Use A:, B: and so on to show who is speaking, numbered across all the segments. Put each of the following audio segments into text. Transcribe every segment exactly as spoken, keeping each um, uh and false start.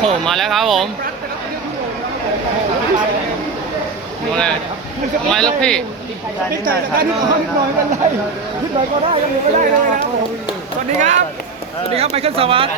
A: หมาแล้วครับผมมาเลยมาลูกพี่
B: นิดหน่อยได้นิดหน่อยนิดหน่อยกันได้นิดหน่อยก็ได้ยังไม่ได้เลยนะสวัสดีครับสวัสดีครับไมเคิลสวัสดิ์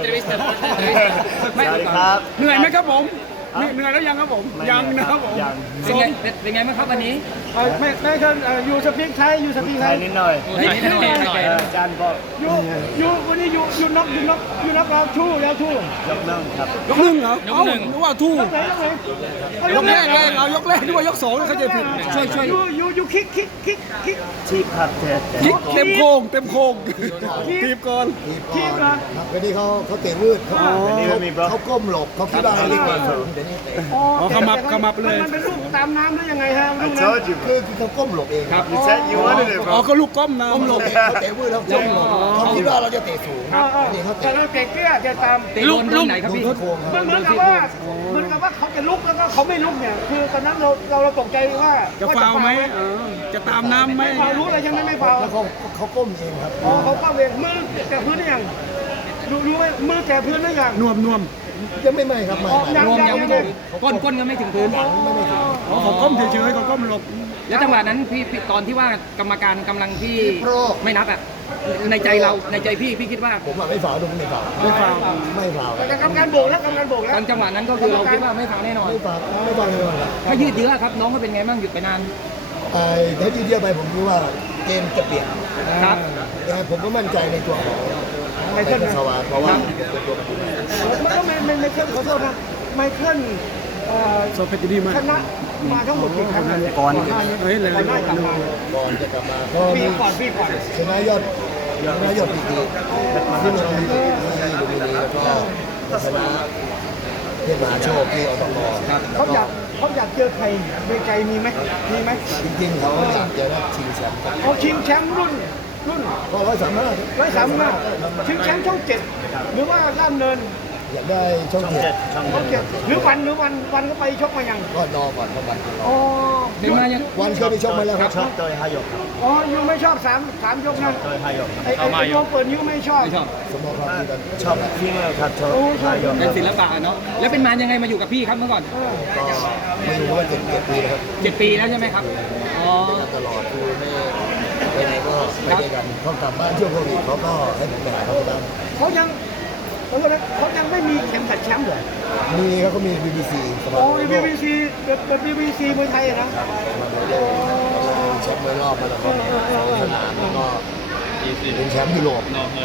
B: ไม่ครับเหนื่อยไหมครับผมเหนื่อยแล้วยังครับผมยังนะครับผม
C: เป็นไงเป็นไงบ้างครับวันนี้
B: ไม่ไม่ครับอยู่สปีกไทยอยู่สปีกไทย
D: นิดหน่อย
A: นิดหน่อย
D: จานก็
B: อยู่อยู่วันนี้อยู่อยู่นับอยู่นับอยู่นับเราทู่แล้วทู่
D: ยกเรื่องครับ
B: ยกหนึ่งเหรอย
A: กหนึ่ง
B: นึกว่าทู่ยกไหนยกไหนยกแรกเลยเรายกแรกนึกว่ายกสองเขาจะผิดช่วยช่วยอยู่อยู่อยู่คิกคิกคิกคิก
D: ชีพครับเทส
B: คิกเต็มโค้งเต็มโค้งทีบก่อนทีบก่อน
E: วันนี้เขาเขาเตะวืดเขาเขาก้มหลบเขาคิดว่าเรียกว่า
B: อ๋อขมับขมับเลยมันเป็นลูกตามน้ำหรือยังไงฮะลูกนั้น
E: คือคือเขาก้มหลบเอง
B: ครับอ๋อก็ลูกก้มนะ
E: ก้มหลบเขาเตะวืดแล้วก้มหลบเขาคิดว่าเราจะเตะสูง
B: นี่เขาเตะเตะเตี้ยจะตาม
C: ลูกลูกไหนครับพี่
B: มันเหมือนกับว่าเหมือนกับว่าเขาจะลุกแล้วก็เขาไม่ลุกเนี่ยคือตอนนั้นเราเราเราตกใจว่า
F: จะฟาวไหมจะตามน้ำไหม
B: ฟาวรู้อะไรยังไม่ไม่ฟาว
E: แล้วเขาเขาก้มเองครับ
B: อ๋อเขาก้มเองมือแต่พื้นนี่ยังดูรู้ไหมมือแต่พื้นนี่ยัง
F: นวมนวม
E: ยังไม่ไหมครับไม่
C: รวมยังไม่ถึงก้นก้นยังไม่ถึงพื้น
F: อ๋อเขาก้มเฉยๆเขาก้มหลบ
C: แล้วจังหวะนั้นพี่ตอนที่ว่ากรรมการกำลังที่ไม่นับอ่ะในใจเราในใจพี่พี่คิดว่า
E: ผมอ่ะไม่ฝ่าดูไม่ฝ่า
F: ไม่ฝ่า
E: ไม่ฝ่า
B: แต่กรรมการโบกแล้วกรรมการโบกแล้ว
C: จังหวะนั้นก็คือเราคิดว่าไม่ฝ่าแน่นอน
E: ไม่ฝ่าไม่ฝ่าแน่นอน
C: ถ้ายืดเยื้อครับน้องเขาเป็นไงบ้างหยุดไปนาน
E: ไอ้ถ้ายืดเยื้อไปผมคิดว่าเกมจะเปลี่ยน
C: ครับ
E: แต่ผมก็มั่นใจในตัวของไมเคิลสวัสดิ์เพราะว่าเป็นตัว
B: มันก็ไม่ไม่ไม่เคิลขอโทษนะไมเคิล
F: โซเฟตดีมาก
B: ชนะมาทั้งหมดกี่ครั้ง
E: ก่อน
F: เฮ้ยเลย
B: ก่อนหน้ากลับมา
E: ก่อนจะกลับมา
B: ปีก่อนปีก่อน
E: ชนะยอดชนะยอดปีดีที่มันมีที่ลุมพินีแล้วก็ชนะเทพมหาโชคที่อตก
B: เขาอยากเขาอยากเจอใครในใจมีไหมมีไหม
E: จริงๆเขาอยากจะชิงแชมป์
B: เขาชิงแชมป์รุ่นรุ่น
E: ก็ร้อยสามห้า
B: ร้อยสามห้าชิงแชมป์ช่องเจ็ดหรือว่าล่ามเนิน
E: อยากได้ช่องเจ็ด
B: ช่องเจ็ดหรือวันหรือวันวันก็ไปชกมายัง
E: ก็รอก่อนก็วัน
B: อ๋อ
C: เดี๋ยวมายัง
E: วันเคยไปชกมาแล้วครับ
D: ชอบโดยฮายกครับ
B: อ๋อยูไม่ชอบสามสามยกนะ
D: โดยฮายก
B: ไอ้ไอ้โยเปิดยูไม่ชอบ
E: สมมติครับ
D: ชอบที่เมื่อครับชอบฮายก
C: เป็นศิลปะเนาะแล้วเป็นมายังไงมาอยู่กับพี่ครับเมื่อก่อน
E: ก็ไม่รู้ว่าเจ็ดเจ็ดปีครับ
C: เจ็ดปีแล้วใช่ไหมครับอ๋อ
E: ตลอดคือไม่ไปไหนก็ไปด้วยกันเขากลับบ้านช่วงโควิดเขาก็ให้ผมไปหาเขาบ้าง
B: เขายังเขายังไม่มีเข็มขัดแชมป์เหรอ
E: มีเขาก็มี บี บี ซี
B: โอ้ย บี บี ซี เป็น บี บี ซี มวยไทยนะ
E: แชมป์มวยรอบมาแล้วก็สนามแล้วก็เป็นแชมป์ยุโรป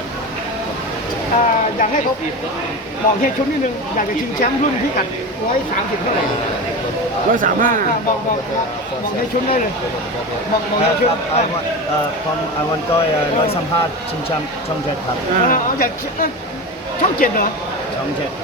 B: อยากให้เขาบอกเฮียชุนนิดนึงอยากจะชิงแชมป์รุ่นพิกัดร้อยสามสิบเท่าไหร่
F: ร้อยสามห้า
B: บอกบอกบอกเฮียชุนได้เลยบอกบอกเฮียชุน
D: เอ่อผมไอ้วันก็ร้อยสัมภาษณ์ชิงแชมป์ช่องเจ็ดครับ
B: อ๋ออยากช่องเจ็ดเหรอ
D: ช่องเจ็ด